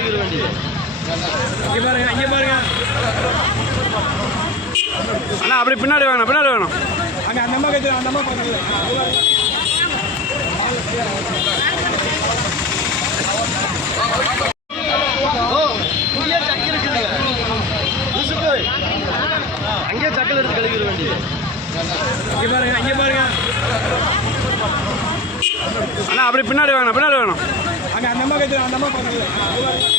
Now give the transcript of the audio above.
கழுவிட வேண்டியது. இங்கே பாருங்க, இங்கே பாருங்க அண்ணா. அப்படி பின்னாடி வேணும், பின்னாடி வேணும். அங்கே அந்த அம்மா கற்று, அந்த அம்மா பார்க்குறது. அங்கேயே சக்கல் எடுத்து கழுவிட வேண்டியது. இங்கே பாருங்க, இங்கே பாருங்க அண்ணா. அப்படி பின்னாடி வேணும், பின்னாடி வேணும். அங்கே அந்த அம்மா கற்று, அந்த அம்மா பார்க்குறது.